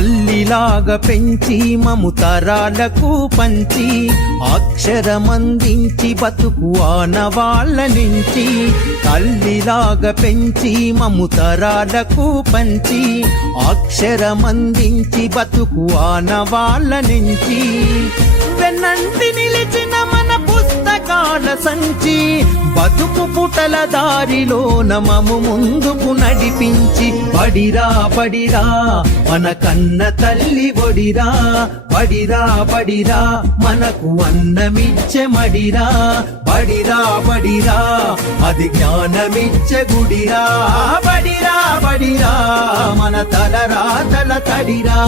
తల్లిలాగా పెంచి మము తరాలకు పంచి అక్షరమందించి బతుకు ఆనవాళ్ళ నుంచి తల్లిలాగా పెంచి మము తరాలకు పంచి అక్షరమందించి బతుకు ఆనవాళ్ళ నుంచి. వెన్నంటి నిలిచిన సంచి బతుకు పుటల దారిలో నమము ముందుకు నడిపించి పడిరా పడిరా మన కన్న తల్లి ఒడిరా పడిరా పడిరా మనకు అన్నమిచ్చే మడిరా పడిరా పడిరా అది జ్ఞానమిచ్చే గుడిరా పడిరా పడిరా మన తల రాతల తడిరా.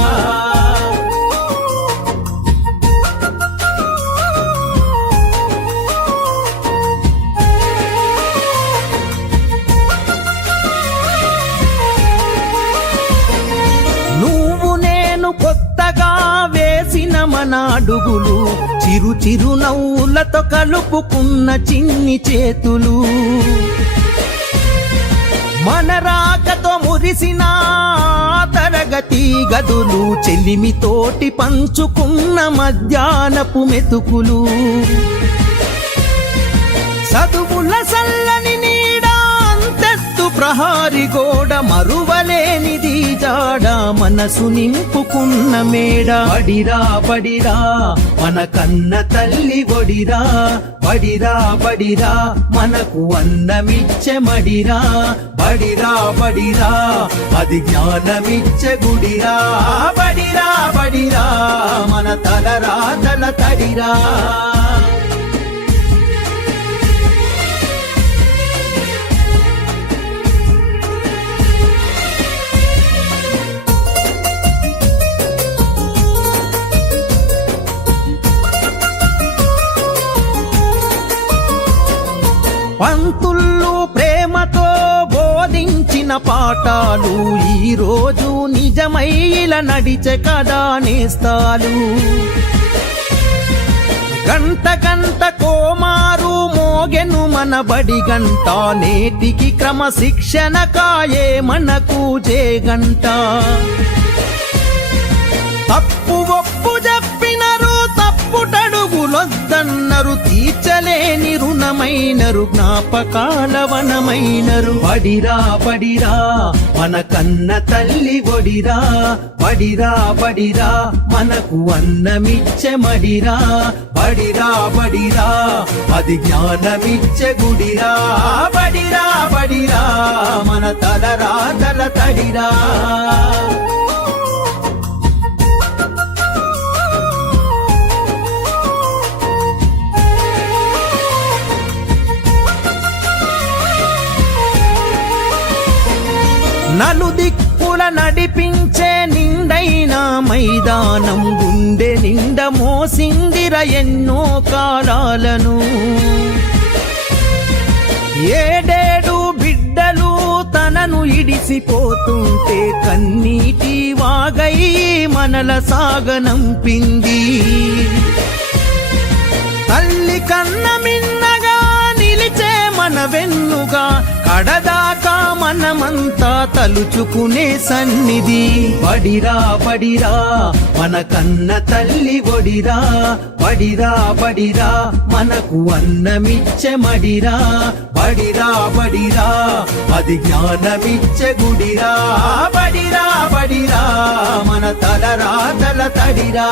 నాడుగులు చిరు చిరు నవ్వులతో కలుపుకున్న చిన్ని చేతులు. మన రాకతో మురిసిన తరగతి గదులు చెలిమితోటి పంచుకున్న మధ్యాహ్నపు మెతుకులు. ప్రహారి గోడ మరువలేనిది జాడ మనసు నింపుకున్న మేడ. బడిరా బడిరా మన కన్న తల్లి ఒడిరా. బడిరా బడిరా మనకు అన్నమిచ్చే మడిరా. బడిరా బడిరా అది జ్ఞానమిచ్చే గుడిరా. బడిరా బడిరా మన తల రాతల తడిరా. పంతుల్లు ప్రేమతో బోధించిన పాఠాలు ఈ నిజమై ఇలా నడిచే కదా నేస్తాలు. గంట గంట కోమారు మోగెను మన బడి గంట నేటికి క్రమశిక్షణ కాయే మనకు జే గంట. తప్పు ఒప్పు చెప్పినరు తప్పుటడుగులొద్దన్నరు తీర్చలేని వనమైనరు జ్ఞాపకాల వనమైనరు పడిరా పడిరా మన కన్న తల్లి ఒడిరా. పడిరా పడిరా మనకు అన్నమిచ్చే మడిరా. పడిరా పడిరా అది జ్ఞానమిచ్చే గుడిరా. పడిరా పడిరా మన తలరా తల తడిరా. నలుదిక్కుల నడిపించే నిండైన మైదానం గుండె నిండ మోసిందిర ఎన్నో కాలాలను. ఏడేడు బిడ్డలు తనను ఇడిసిపోతుంటే కన్నీటి వాగై మనల సాగనంపింది తల్లి కన్న మిన్నగా నిలిచే మన వెన్నుగా కడదాకా మనమంతా తలుచుకునే సన్నిధి. పడిరా పడిరా మన కన్న తల్లి ఒడిరా. పడిరా పడిరా మనకు అన్నమిచ్చే మడిరా. పడిరా పడిరా అది జ్ఞానమిచ్చే గుడిరా. పడిరా పడిరా మన తలరా తల తడిరా.